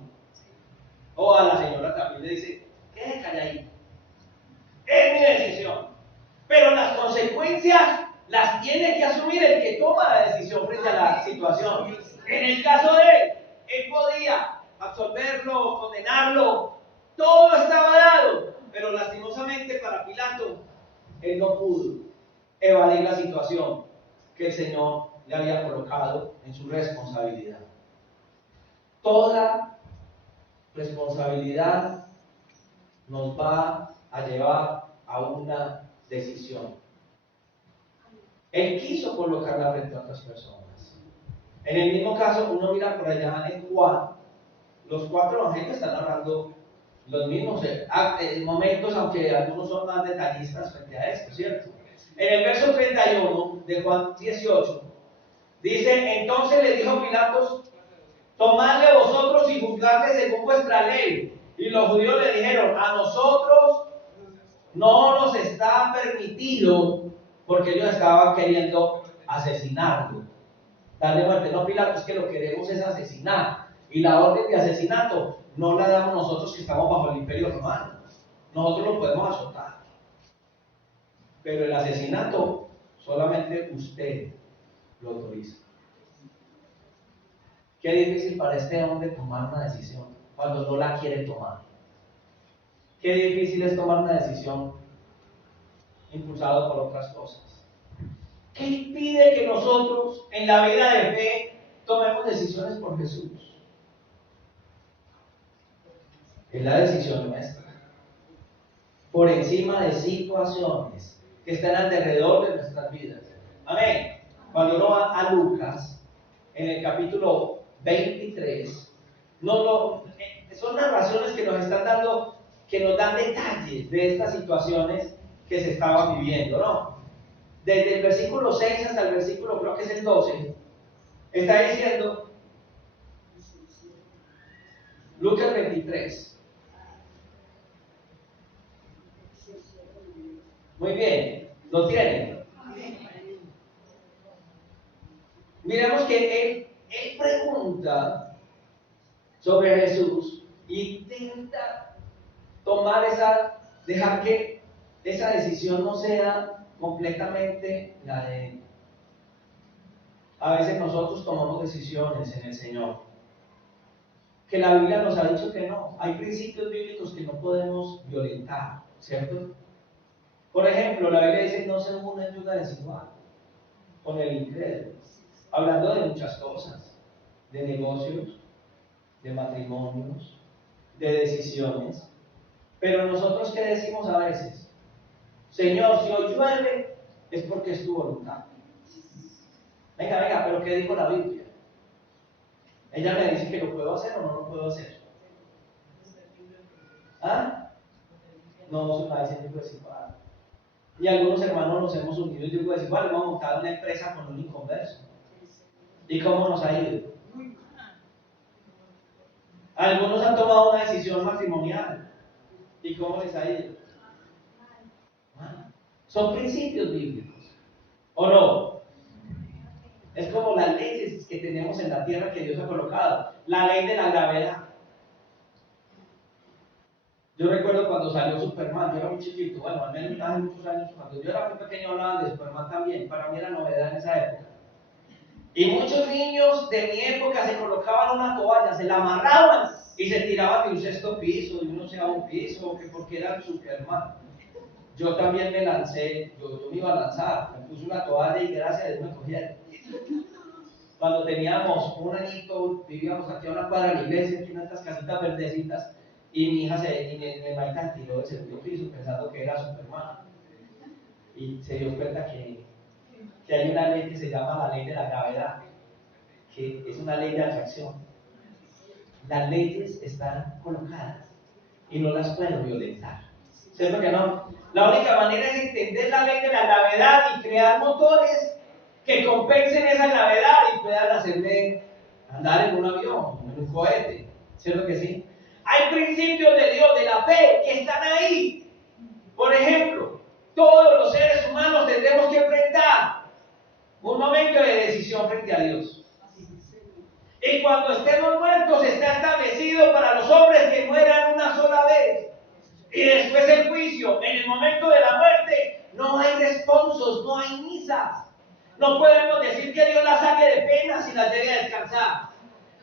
O a la señora también le dice, quédate calladito, es mi decisión, pero las consecuencias las tiene que asumir el que toma la decisión frente a la situación. En el caso de él podía absolverlo, condenarlo, todo estaba dado, pero lastimosamente para Pilato, él no pudo evadir la situación que el Señor le había colocado en su responsabilidad. Toda responsabilidad nos va a llevar a una decisión. Él quiso colocarla frente a otras personas. En el mismo caso, uno mira por allá en Juan, los 4 evangelios están narrando los mismos momentos, aunque algunos son más detallistas frente a esto, ¿cierto? En el verso 31 de Juan 18, dice, entonces le dijo Pilatos, tomadle vosotros y juzgadle según vuestra ley. Y los judíos le dijeron, a nosotros no nos está permitido, porque ellos estaban queriendo asesinarlo, darle muerte. No, Pilato, es que lo que queremos es asesinar. Y la orden de asesinato no la damos nosotros que estamos bajo el imperio romano. Nosotros lo podemos azotar. Pero el asesinato solamente usted lo autoriza. Qué difícil para este hombre tomar una decisión cuando no la quiere tomar. Qué difícil es tomar una decisión impulsado por otras cosas. ¿Qué impide que nosotros en la vida de fe tomemos decisiones por Jesús? Es la decisión nuestra. Por encima de situaciones que están alrededor de nuestras vidas. Amén. Cuando uno va a Lucas, en el capítulo 23, son narraciones que nos están dando, que nos dan detalles de estas situaciones que se estaban viviendo, ¿no? Desde el versículo 6 hasta el versículo, creo que es el 12, está diciendo, Lucas 23. Muy bien, ¿lo tienen? Miremos que él pregunta sobre Jesús e intenta dejar que esa decisión no sea completamente la de él. A veces nosotros tomamos decisiones en el Señor, que la Biblia nos ha dicho que no. Hay principios bíblicos que no podemos violentar, ¿cierto? Por ejemplo, la Biblia dice no se una en yuga desigual con el incrédulo, hablando de muchas cosas, de negocios, de matrimonios, de decisiones. Pero nosotros, ¿qué decimos a veces? Señor, si hoy llueve es porque es tu voluntad. Venga, pero ¿qué dijo la Biblia? Ella me dice que lo puedo hacer o no lo puedo hacer. ¿Ah? No, su país es yugo desigual. Y algunos hermanos nos hemos unido en yugo desigual, hemos montado una empresa con un inconverso. ¿Y cómo nos ha ido? Algunos han tomado una decisión matrimonial. ¿Y cómo les ha ido? Son principios bíblicos. ¿O no? Es como las leyes que tenemos en la tierra que Dios ha colocado. La ley de la gravedad. Yo recuerdo cuando salió Superman, yo era muy chiquito, bueno, al menos hace muchos años, cuando yo era muy pequeño hablaban de Superman también, para mí era novedad en esa época. Y muchos niños de mi época se colocaban una toalla, se la amarraban y se tiraban de un sexto piso, de un onceavo piso, que porque era Superman. Yo también me lancé, yo me iba a lanzar, me puse una toalla y gracias a Dios me cogieron. Cuando teníamos un añito, vivíamos aquí a una cuadra de la iglesia, aquí en estas casitas verdecitas, y mi hija me marca tiró del segundo piso pensando que era Superman. Y se dio cuenta que hay una ley que se llama la ley de la gravedad, que es una ley de atracción. Las leyes están colocadas y no las puedo violentar. ¿Cierto que no? La única manera es entender la ley de la gravedad y crear motores que compensen esa gravedad y puedan hacerme andar en un avión, en un cohete. ¿Cierto que sí? Hay principios de Dios, de la fe, que están ahí. Por ejemplo, todos los seres humanos tendremos que enfrentar un momento de decisión frente a Dios. Y cuando estemos muertos está establecido para los hombres que mueran una sola vez. Y después el juicio. En el momento de la muerte no hay responsos, no hay misas. No podemos decir que Dios las saque de penas y las lleve a descansar.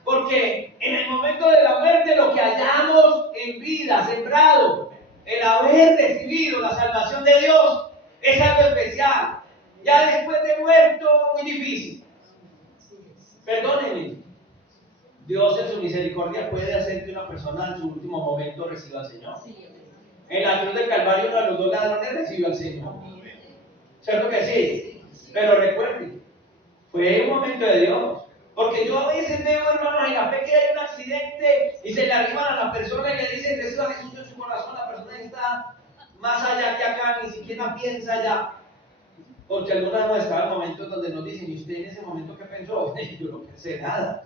Porque en el momento de la muerte lo que hayamos en vida, sembrado, el haber recibido la salvación de Dios, es algo especial. Ya después de muerto, muy difícil. Perdónenme. Dios en su misericordia puede hacer que una persona en su último momento reciba al Señor. En la cruz del Calvario uno de los dos ladrones recibió al Señor. ¿Cierto que sí? Pero recuerden, fue un momento de Dios. Porque yo a veces veo, hermanos, en la fe que hay un accidente y se le arriban a la persona y le dicen, reciba a Jesús en su corazón. La persona está más allá que acá, ni siquiera piensa allá. Porque algunos hemos estado en momentos donde nos dicen, ¿y usted en ese momento qué pensó? Yo no pensé nada.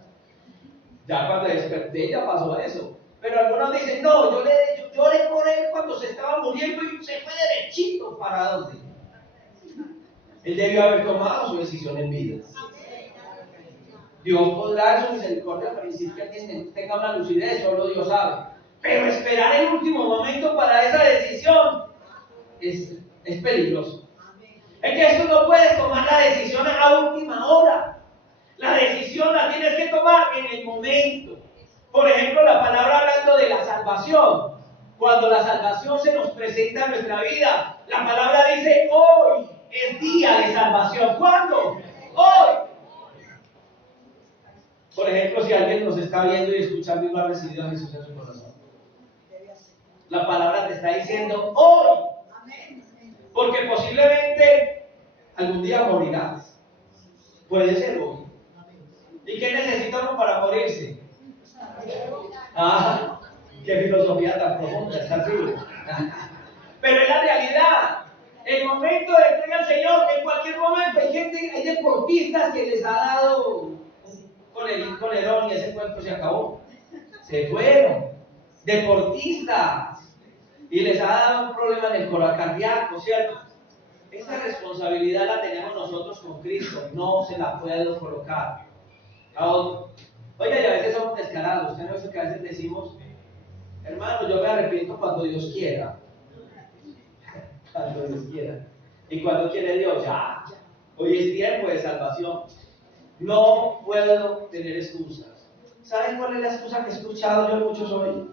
Ya cuando desperté ya pasó eso. Pero algunos dicen, no, yo lloré por él cuando se estaba muriendo y se fue derechito. ¿Para dónde? Él debió haber tomado su decisión en vida. Dios podrá en su misericordia permitir que alguien tenga una lucidez, solo Dios sabe. Pero esperar el último momento para esa decisión es peligroso. Es que tú no puedes tomar la decisión a última hora. La decisión la tienes que tomar en el momento. Por ejemplo, la palabra hablando de la salvación. Cuando la salvación se nos presenta en nuestra vida, la palabra dice, hoy es día de salvación. ¿Cuándo? Hoy. Por ejemplo, si alguien nos está viendo y escuchando y no ha recibido a Jesús en su corazón, la palabra te está diciendo hoy. Porque posiblemente algún día morirás. Puede ser hoy. ¿Y qué necesita uno para morirse? Ah, qué filosofía tan profunda, está seguro. Pero es la realidad. El momento de entrega al Señor, en cualquier momento, hay deportistas que les ha dado con el on y ese cuerpo se acabó. Se fueron. Deportistas. Y les ha dado un problema en el corazón cardíaco, ¿cierto? Esa responsabilidad la tenemos nosotros con Cristo. No se la puedo colocar a otro. Oiga, y a veces somos descarados. Usted no es que a veces decimos, hermano, yo me arrepiento cuando Dios quiera. Cuando Dios quiera. ¿Y cuando quiere Dios? Ya. Hoy es tiempo de salvación. No puedo tener excusas. ¿Saben cuál es la excusa que he escuchado yo muchos hoy?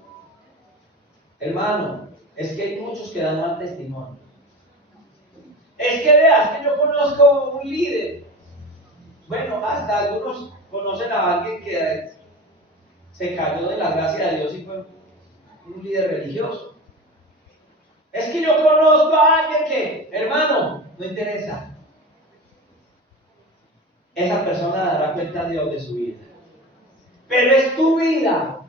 Hermano, es que hay muchos que dan mal testimonio. Es que veas que yo conozco un líder. Bueno, hasta algunos conocen a alguien que se cayó de la gracia de Dios y fue un líder religioso. Es que yo conozco a alguien que, hermano, no interesa. Esa persona dará cuenta a Dios de su vida. Pero es tu vida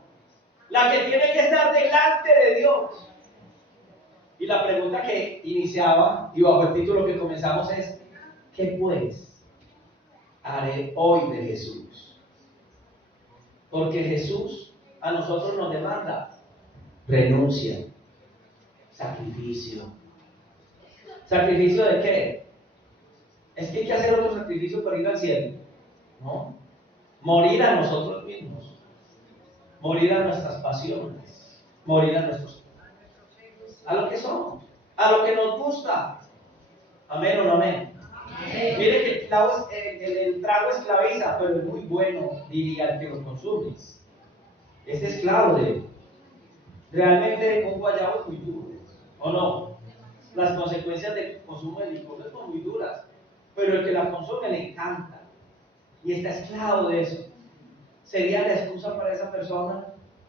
la que tiene que estar delante de Dios. Y la pregunta que iniciaba y bajo el título que comenzamos es, ¿qué pues haré hoy de Jesús? Porque Jesús a nosotros nos demanda renuncia, sacrificio. ¿Sacrificio de qué? Es que hay que hacer otro sacrificio para ir al cielo, ¿no? Morir a nosotros mismos, morir a nuestras pasiones, morir a lo que somos, a lo que nos gusta. Amén o no amén. Mire que el trago esclaviza, pero es muy bueno, diría el que lo consume. Es esclavo de él. Realmente un guayabo es muy duro, ¿o no? Las consecuencias del consumo de licor son muy duras, pero el que la consume le encanta y está esclavo de eso. ¿Sería la excusa para esa persona?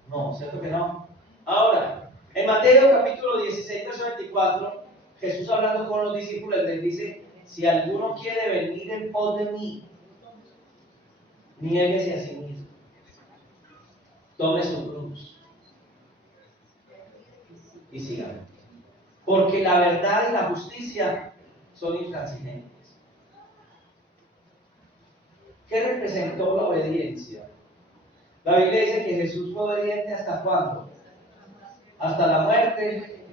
No, ¿cierto que no? Ahora, en Mateo capítulo 16, verso 24, Jesús hablando con los discípulos les dice: si alguno quiere venir en pos de mí, niéguese a sí mismo, tome su cruz y sígame. Porque la verdad y la justicia son intransigentes. ¿Qué representó la obediencia? La Biblia dice que Jesús fue obediente ¿hasta cuándo? Hasta la muerte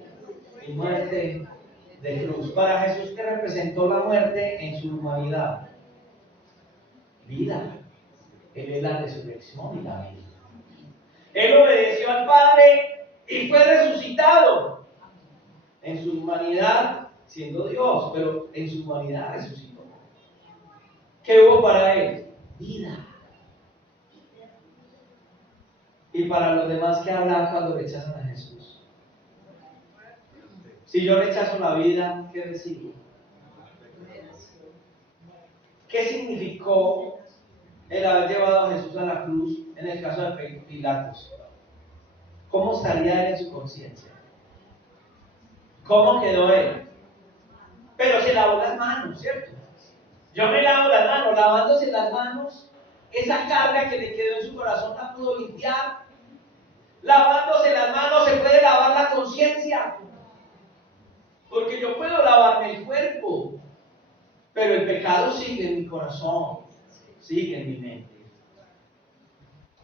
y muerte de cruz. Para Jesús, ¿qué representó la muerte en su humanidad? Vida. Él es la resurrección y la vida. Él obedeció al Padre y fue resucitado. En su humanidad, siendo Dios, pero en su humanidad resucitó. ¿Qué hubo para él? Vida. Y para los demás, ¿qué hablan cuando rechazan a Jesús? Si yo rechazo la vida, ¿qué recibo? ¿Qué significó el haber llevado a Jesús a la cruz en el caso de Pilatos? ¿Cómo estaría él en su conciencia? ¿Cómo quedó él? Pero se lavó las manos, ¿cierto? Yo me lavo las manos, lavándose las manos, esa carga que le quedó en su corazón la pudo limpiar. Lavándose las manos se puede lavar la conciencia, porque yo puedo lavarme el cuerpo, pero el pecado sigue en mi corazón, sigue en mi mente.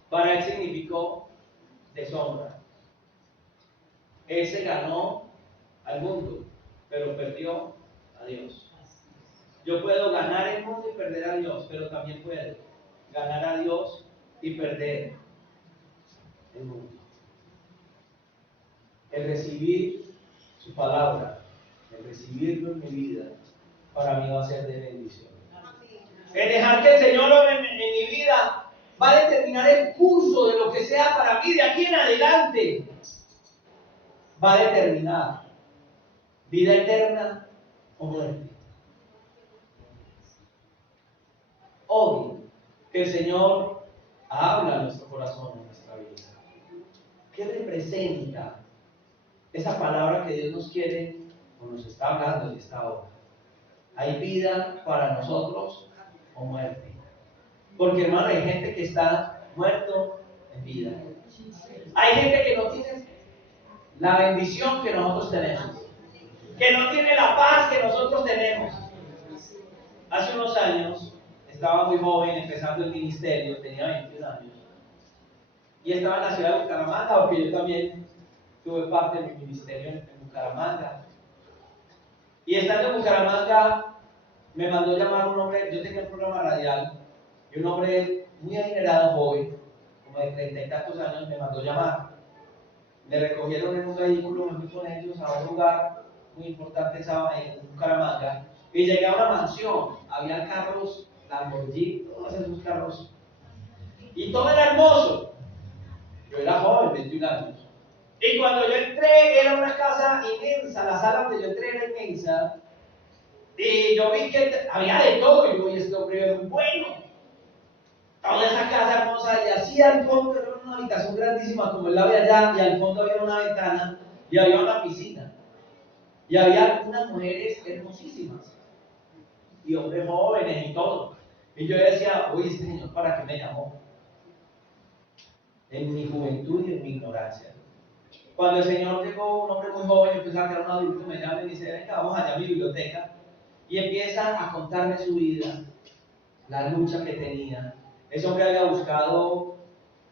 Para él significó deshonra. Él se ganó al mundo, pero perdió a Dios. Yo puedo ganar el mundo y perder a Dios, pero también puedo ganar a Dios y perder el mundo. El recibir su palabra, el recibirlo en mi vida, para mí va a ser de bendición. El dejar que el Señor obre en mi vida va a determinar el curso de lo que sea para mí de aquí en adelante. Va a determinar vida eterna o muerte. Hoy, que el Señor habla a nuestro corazón, en nuestra vida. ¿Qué representa esa palabra que Dios nos quiere o nos está hablando en esta hora? ¿Hay vida para nosotros o muerte? Porque, hermano, hay gente que está muerto en vida. Hay gente que no tiene la bendición que nosotros tenemos, que no tiene la paz que nosotros tenemos. Hace unos años, estaba muy joven, empezando el ministerio, tenía 21 años, y estaba en la ciudad de Bucaramanga, porque yo también tuve parte de mi ministerio en Bucaramanga. Y estando en Bucaramanga, me mandó llamar un hombre. Yo tenía un programa radial, y un hombre muy adinerado, joven, como de 30 y tantos años, me mandó llamar. Me recogieron en un vehículo, me fui con ellos a un lugar muy importante en Bucaramanga, y llegué a una mansión. Había carros Lamborghini, todos esos carros, y todo era hermoso. Yo era joven, 21 años. Y cuando yo entré, era una casa inmensa, la sala donde yo entré era inmensa, y yo vi que había de todo. Y yo, y este hombre es muy bueno. Toda esa casa hermosa, y así al fondo era una habitación grandísima como el la de allá, y al fondo había una ventana, y había una piscina, y había unas mujeres hermosísimas, y hombres jóvenes y todo. Y yo decía, uy, este señor, ¿para qué me llamó? En mi juventud y en mi ignorancia. Cuando el Señor llegó, un hombre muy joven, yo pensaba que era un adulto, me llama y dice: venga, vamos allá a mi biblioteca, y empieza a contarme su vida, la lucha que tenía. Ese hombre había buscado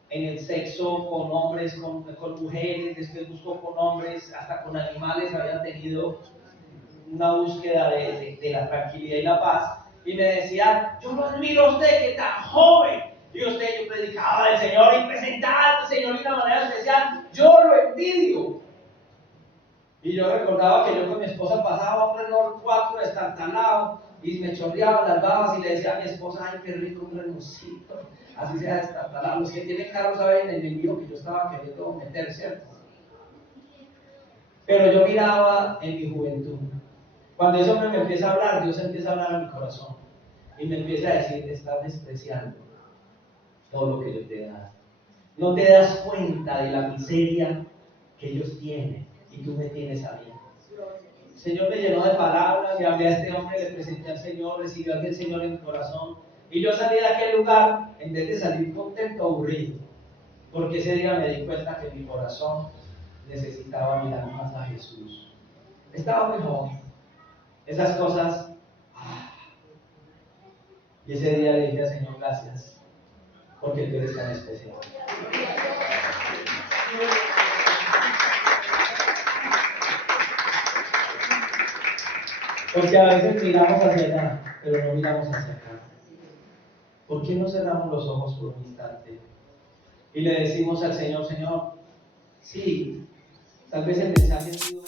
en el sexo con hombres, con mujeres, después buscó con hombres, hasta con animales, había tenido una búsqueda de la tranquilidad y la paz. Y me decía, yo lo admiro a usted que tan joven. Y usted, yo predicaba del Señor y presentaba al Señor de una manera especial. Yo lo envidio. Y yo recordaba que yo con mi esposa pasaba un Renault 4 destartalado y me chorreaba las babas y le decía a mi esposa, ay, qué rico un Renaultcito, así sea destartalado. Los que tienen carros saben el enemigo que yo estaba queriendo meter, ¿cierto? Pero yo miraba en mi juventud. Cuando ese hombre me empieza a hablar, Dios empieza a hablar a mi corazón y me empieza a decir, te estás despreciando todo lo que yo te he dado. No te das cuenta de la miseria que ellos tienen y tú me tienes a mí. El Señor me llenó de palabras, le hablé a este hombre, le presenté al Señor, recibí al Señor en mi corazón. Y yo salí de aquel lugar, en vez de salir contento, aburrido. Porque ese día me di cuenta que mi corazón necesitaba mirar más a Jesús. Estaba muy joven. Esas cosas. Y ese día le dije al Señor, gracias, porque tú eres tan especial. Porque a veces miramos hacia allá, pero no miramos hacia acá. ¿Por qué no cerramos los ojos por un instante? Y le decimos al Señor, Señor, sí, tal vez el mensaje ha sido